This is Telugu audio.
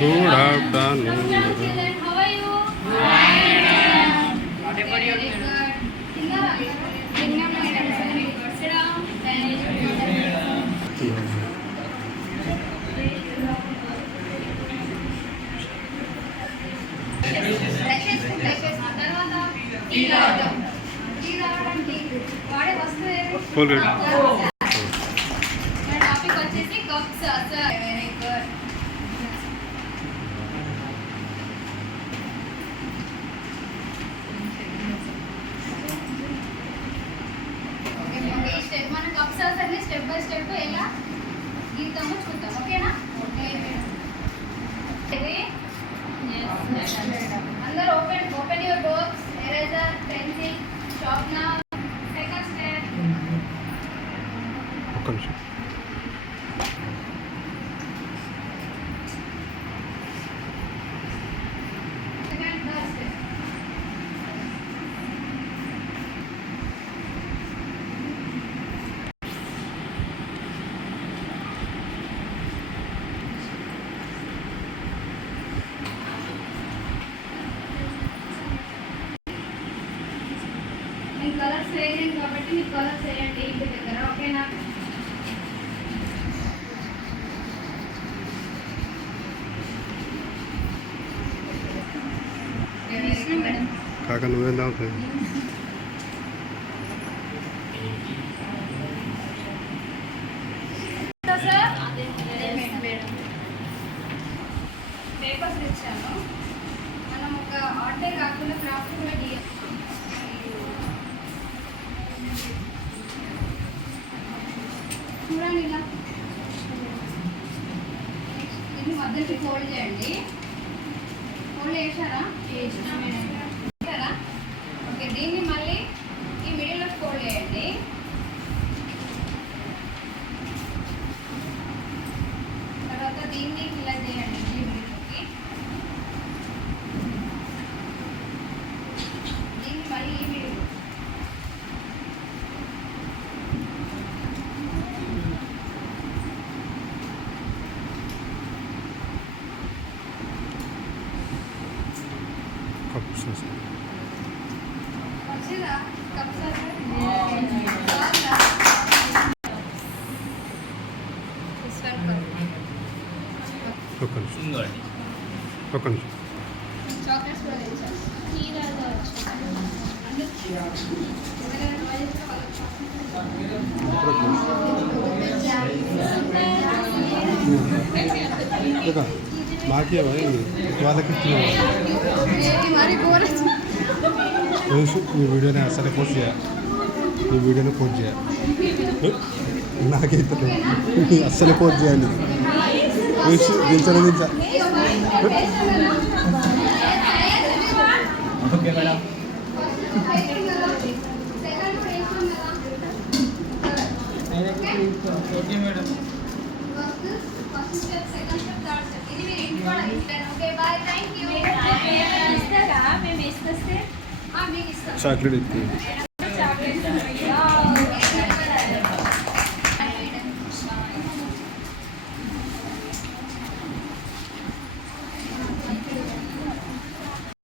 Good afternoon How are you? Very good. తిన్నారా? తిన్నాం madam. Very good. Sit down. Brush చేసుకుని brush చేసుకున్న తర్వాత టీ తాగుతాం. టీ తాగడానికి వాడే వస్తువు ఏది? Full read. మన టాపిక్ వచ్చేసి cups sir very good okay okay ఈ స్టెప్ మన కప్స్ అన్ని స్టెప్ బై స్టెప్ ఎలా గీతామో చూద్దాం ఓకేనా ఓకే ఇది అందరూ open open your books eraser pencil sharpener second step ఒక్క నిమిషం మీ కలర్స్ వేయండి కాబట్టి మీ కలర్స్ వేయండి ఇంటి దగ్గర ఓకేనా? కాక నువ్వేం తాగుతావు? పేపర్స్ ఇచ్చాను మనం ఒక ఆర్డే కాకుండా క్రాఫ్ట్ కూడా చూడండి ఇలా ఇది మధ్యకి ఫోల్డ్ చేయండి. ఫోల్డ్ చేశారా? చేశారా? ఓకే దీన్ని మళ్ళీ ఈ మిడిల్లో ఫోల్డ్ చేయండి. తర్వాత దీన్ని ఇలా ఒక్క నిమిషం ఒక్క నిమిషం మాకే వాళ్ళకి ఈ వీడియోని అసలు పోస్ట్ చేయాలి. ఈ వీడియోని పోస్ట్ చేయాలి. నాకే ఇస్తుంది అస్సలు పోస్ట్ చేయాలి. దించడం దించా okay madam. Okay madam. Chocolate ఇస్తుంది